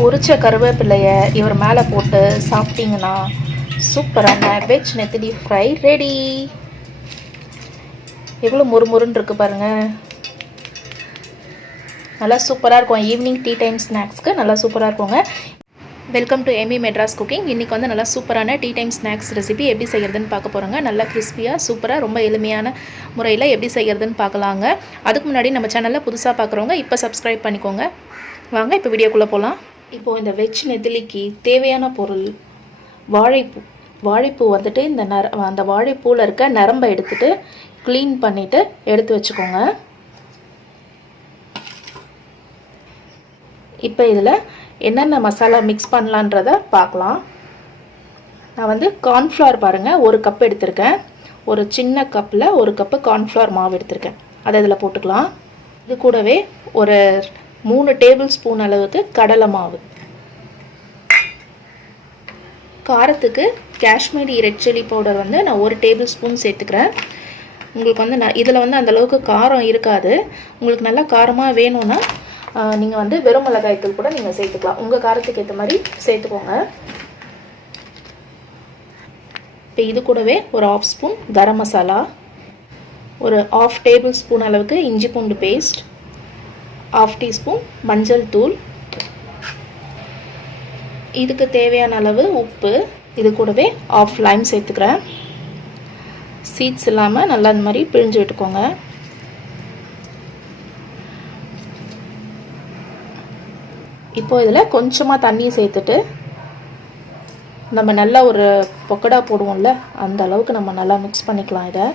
பொரிச்ச கருவேப்பிலையை இவர் மேலே போட்டு சாப்பிட்டீங்கன்னா சூப்பரான வெஜ் நெத்திலி ஃப்ரை ரெடி. எவ்வளோ முறுமுறுன்னு இருக்குது பாருங்கள். நல்லா சூப்பராக இருக்கும். ஈவினிங் டீ டைம் ஸ்நாக்ஸ்க்கு நல்லா சூப்பராக இருக்குங்க. Welcome to Amy Madras cooking. இன்றைக்கி வந்து நல்லா சூப்பரான டீ டைம் ஸ்நாக்ஸ் ரெசிபி எப்படி செய்கிறதுன்னு பார்க்க போகிறோங்க. நல்லா கிறிஸ்பியாக சூப்பராக ரொம்ப எளிமையான முறையில் எப்படி செய்கிறதுன்னு பார்க்கலாங்க. அதுக்கு முன்னாடி நம்ம சேனலில் புதுசாக பார்க்குறவங்க இப்போ சப்ஸ்கிரைப் பண்ணிக்கோங்க. வாங்க இப்போ வீடியோக்குள்ளே போகலாம். இப்போது இந்த வெஜ் நெத்திலிக்கு தேவையான பொருள் வாழைப்பூ. வாழைப்பூ வந்துட்டு அந்த வாழைப்பூவில் இருக்க நரம்பை எடுத்துகிட்டு க்ளீன் பண்ணிவிட்டு எடுத்து வச்சுக்கோங்க. இப்போ இதில் என்னென்ன மசாலா மிக்ஸ் பண்ணலான்றதை பார்க்கலாம். நான் வந்து கார்ன்ஃப்ளவர் பாருங்கள், ஒரு கப் எடுத்திருக்கேன். ஒரு சின்ன கப்பில் ஒரு கப்பு கார்ன்ஃப்ளவர் மாவு எடுத்திருக்கேன். அதை இதில் போட்டுக்கலாம். இது கூடவே ஒரு 3 டேபிள் ஸ்பூன் அளவுக்கு கடலை மாவு. காரத்துக்கு காஷ்மீரி ரெட் சில்லி பவுடர் வந்து நான் 1 டேபிள் ஸ்பூன் சேர்த்துக்கிறேன். உங்களுக்கு வந்து இதில் வந்து அந்தளவுக்கு காரம் இருக்காது. உங்களுக்கு நல்லா காரமாக வேணும்னா நீங்கள் வந்து வெறும் மிளகாய்த்தூள் கூட நீங்கள் சேர்த்துக்கலாம். உங்கள் காரத்துக்கு ஏற்ற மாதிரி சேர்த்துக்கோங்க. இப்போ இது கூடவே ஒரு 1/2 ஸ்பூன் கரம் மசாலா, ஒரு 1/2 டேபிள் ஸ்பூன் அளவுக்கு இஞ்சி பூண்டு பேஸ்ட், 1/2 டீஸ்பூன் மஞ்சள் தூள், இதுக்கு தேவையான அளவு உப்பு, இது கூடவே 1/2 லைம் சேர்த்துக்கிறேன். சீட்ஸ் இல்லாமல் நல்லா இந்த மாதிரி பிழிஞ்சு விட்டுக்கோங்க. இப்போது இதில் கொஞ்சமாக தண்ணி சேர்த்துட்டு நம்ம நல்லா ஒரு பொக்கடா போடுவோம்ல, அந்த அளவுக்கு நம்ம நல்லா மிக்ஸ் பண்ணிக்கலாம். இதை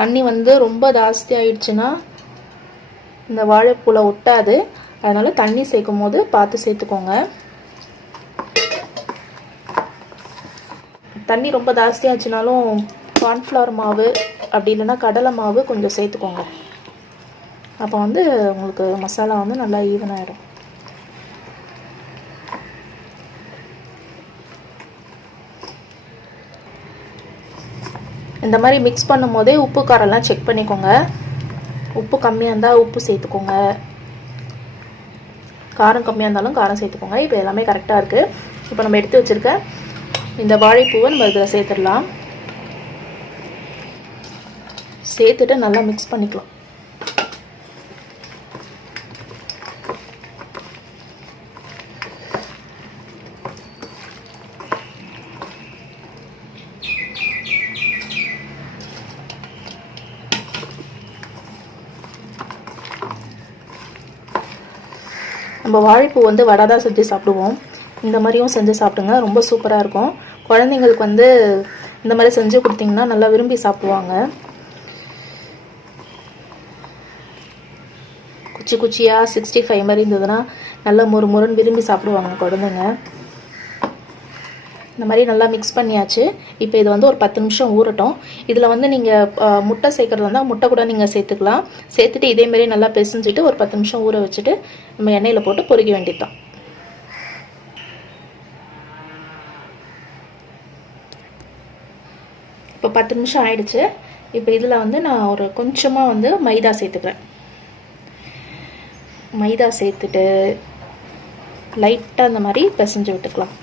தண்ணி வந்து ரொம்ப ஜாஸ்தி ஆயிடுச்சுன்னா இந்த வாழைப்பூவில் ஒட்டாது. அதனால் தண்ணி சேர்க்கும் போது பார்த்து சேர்த்துக்கோங்க. தண்ணி ரொம்ப ஜாஸ்தியாச்சுனாலும் கார்ன்ஃப்ளவர் மாவு அப்படி இல்லைன்னா கடலை மாவு கொஞ்சம் சேர்த்துக்கோங்க. அப்போ வந்து உங்களுக்கு மசாலா வந்து நல்லா ஈவனாகிடும். இந்த மாதிரி மிக்ஸ் பண்ணும் போதே உப்பு காரெல்லாம் செக் பண்ணிக்கோங்க. உப்பு கம்மியாக இருந்தால் உப்பு சேர்த்துக்கோங்க, காரம் கம்மியாக இருந்தாலும் காரம் சேர்த்துக்கோங்க. இப்போ எல்லாமே கரெக்டாக இருக்குது. இப்போ நம்ம எடுத்து வச்சுருக்க இந்த வாழைப்பூவை நம்ம இதில் சேர்த்துடலாம். சேர்த்துட்டு நல்லா மிக்ஸ் பண்ணிக்கலாம். நம்ம வாழைப்பூ வந்து வடை தான் செஞ்சு சாப்பிடுவோம். இந்த மாதிரியும் செஞ்சு சாப்பிடுங்க, ரொம்ப சூப்பராக இருக்கும். குழந்தைங்களுக்கு வந்து இந்த மாதிரி செஞ்சு கொடுத்தீங்கன்னா நல்லா விரும்பி சாப்பிடுவாங்க. குச்சி குச்சியாக 65 மாதிரி இருந்ததுன்னா நல்லா முறுமுறுன்னு விரும்பி சாப்பிடுவாங்க குழந்தைங்க. இந்த மாதிரி நல்லா மிக்ஸ் பண்ணியாச்சு. இப்போ இது வந்து ஒரு 10 நிமிஷம் ஊறட்டும். இதில் வந்து நீங்கள் முட்டை சேர்க்குறது இருந்தால் முட்டை கூட நீங்கள் சேர்த்துக்கலாம். சேர்த்துட்டு இதேமாரி நல்லா பிசைஞ்சிட்டு ஒரு 10 நிமிஷம் ஊற வச்சுட்டு நம்ம எண்ணெயில் போட்டு பொரிக்க வேண்டியதுதான். இப்போ 10 நிமிஷம் ஆயிடுச்சு. இப்போ இதில் வந்து நான் ஒரு கொஞ்சமாக வந்து மைதா சேர்த்துக்கிறேன். மைதா சேர்த்துட்டு லைட்டாக அந்த மாதிரி பிசைஞ்சு விட்டுக்கலாம்.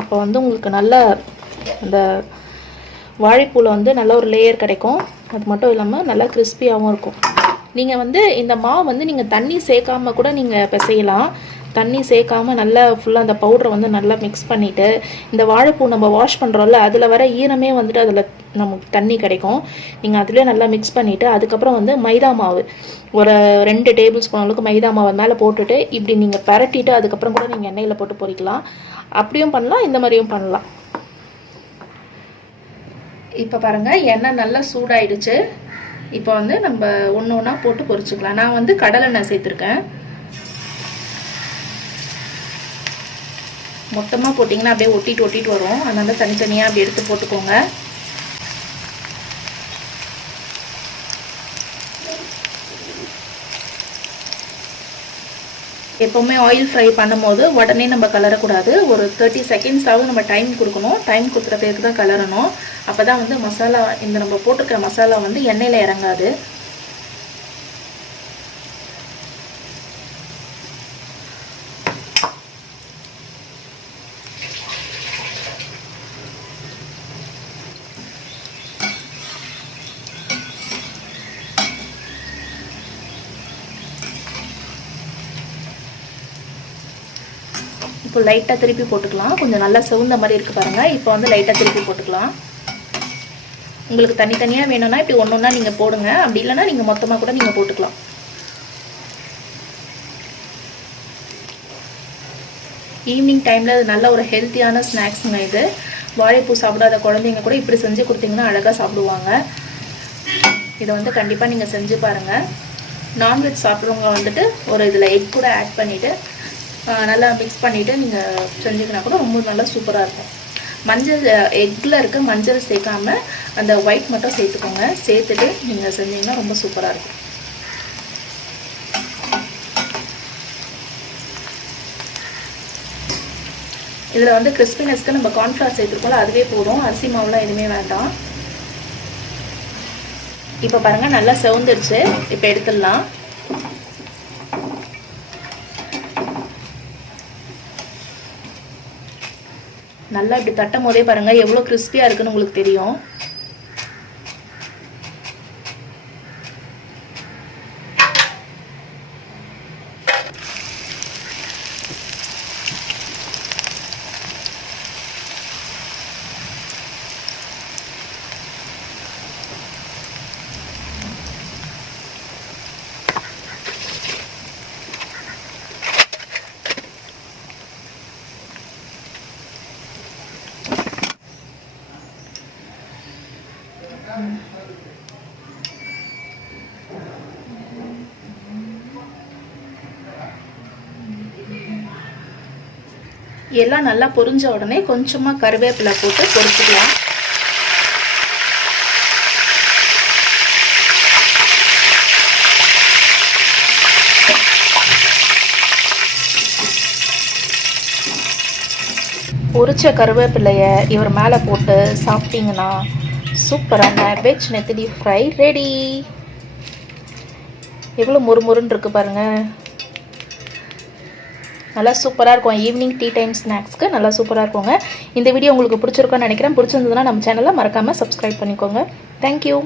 அப்போ வந்து உங்களுக்கு நல்ல அந்த வாழைப்பூவில் வந்து நல்ல ஒரு லேயர் கிடைக்கும். அது மட்டும் இல்லாமல் நல்லா கிறிஸ்பியாகவும் இருக்கும். நீங்கள் வந்து இந்த மாவு வந்து நீங்கள் தண்ணி சேர்க்காமல் கூட நீங்கள் பிசையலாம். தண்ணி சேர்க்காமல் நல்லா ஃபுல்லாக அந்த பவுடரை வந்து நல்லா மிக்ஸ் பண்ணிவிட்டு இந்த வாழைப்பூ நம்ம வாஷ் பண்ணுறோம்ல, அதில் வர ஈரமே வந்துட்டு அதில் நமக்கு தண்ணி கிடைக்கும். நீங்கள் அதிலே நல்லா மிக்ஸ் பண்ணிவிட்டு அதுக்கப்புறம் வந்து மைதா மாவு ஒரு 2 டேபிள் ஸ்பூன் அளவுக்கு மைதா மாவை மேலே போட்டுட்டு இப்படி நீங்கள் பரட்டிட்டு அதுக்கப்புறம் கூட நீங்கள் எண்ணெயில் போட்டு பொரிக்கலாம். அப்படியும் பண்ணலாம், இந்த மாதிரியும் பண்ணலாம். இப்போ பாருங்கள், எண்ணெய் நல்லா சூடாயிடுச்சு. இப்போ வந்து நம்ம ஒன்று ஒன்றா போட்டு பொரிச்சுக்கலாம். நான் வந்து கடலெண்ணெய் சேர்த்துருக்கேன். மொத்தமாக போட்டிங்கன்னா அப்படியே ஒட்டிட்டு வரும். அதனால தனித்தனியாக அப்படி எடுத்து போட்டுக்கோங்க. எப்போவுமே ஆயில் ஃப்ரை பண்ணும்போது உடனே நம்ம கலரக்கூடாது. ஒரு 30 செகண்ட்ஸாவது நம்ம டைம் கொடுக்கணும். டைம் கொடுக்குற பேருக்கு தான் கலரணும். அப்போ தான் வந்து மசாலா, இந்த நம்ம போட்டிருக்கிற மசாலா வந்து எண்ணெயில் இறங்காது. இப்போ லைட்டாக திருப்பி போட்டுக்கலாம். கொஞ்சம் நல்லா செவந்த மாதிரி இருக்குது பாருங்கள். இப்போ வந்து லைட்டாக திருப்பி போட்டுக்கலாம். உங்களுக்கு தனித்தனியாக வேணும்னா இப்படி ஒன்று ஒன்றா நீங்கள் போடுங்க. அப்படி இல்லைன்னா நீங்கள் மொத்தமாக கூட நீங்கள் போட்டுக்கலாம். ஈவினிங் டைமில் நல்ல ஒரு ஹெல்த்தியான ஸ்நாக்ஸுங்க இது. வாழைப்பூ சாப்பிடாத குழந்தைங்க கூட இப்படி செஞ்சு கொடுத்தீங்கன்னா அழகாக சாப்பிடுவாங்க. இதை வந்து கண்டிப்பாக நீங்கள் செஞ்சு பாருங்கள். நான்வெஜ் சாப்பிட்றவங்க வந்துட்டு ஒரு இதில் எக் கூட ஆட் பண்ணிவிட்டு நல்லா மிக்ஸ் பண்ணிவிட்டு நீங்கள் செஞ்சிங்கன்னா கூட ரொம்ப நல்லா சூப்பராக இருக்கும். மஞ்சள், எக்கில் இருக்க மஞ்சள் சேர்க்காம அந்த ஒயிட் மட்டும் சேர்த்துக்கோங்க. சேர்த்துட்டு நீங்கள் செஞ்சிங்கன்னா ரொம்ப சூப்பராக இருக்கும். இதில் வந்து கிறிஸ்பினஸ்க்கு நம்ம கார்ன்ஃப்ளவர் சேர்த்துருக்கோம்ல, அதுவே போதும். அரிசி மாவுலாம் எதுவுமே வேண்டாம். இப்போ பாருங்கள் நல்லா செவந்துடுச்சு. இப்போ எடுத்துடலாம். நல்லா இப்படி தட்டும் போதே பாருங்கள் எவ்வளோ கிறிஸ்பியாக இருக்குன்னு உங்களுக்கு தெரியும். எல்லாம் நல்லா பொரிஞ்ச உடனே கொஞ்சமாக கருவேப்பிலை போட்டு பொரிச்சுக்கலாம். பொரிச்ச கருவேப்பிலையை இவர் மேலே போட்டு சாப்பிட்டீங்கன்னா சூப்பரான வெஜ் நெத்திலி ஃப்ரை ரெடி. எவ்வளோ முறுமுறுன்னு இருக்குது பாருங்கள். நல்லா சூப்பராக இருக்கும். ஈவினிங் டீ டைம் ஸ்நாக்ஸ்க்கு நல்லா சூப்பராக இருக்குங்க. இந்த வீடியோ உங்களுக்கு பிடிச்சிருக்குன்னு நினைக்கிறேன். பிடிச்சிருந்ததுன்னா நம்ம சேனலை மறக்காமல் சப்ஸ்கிரைப் பண்ணிக்கோங்க. தேங்க்யூ.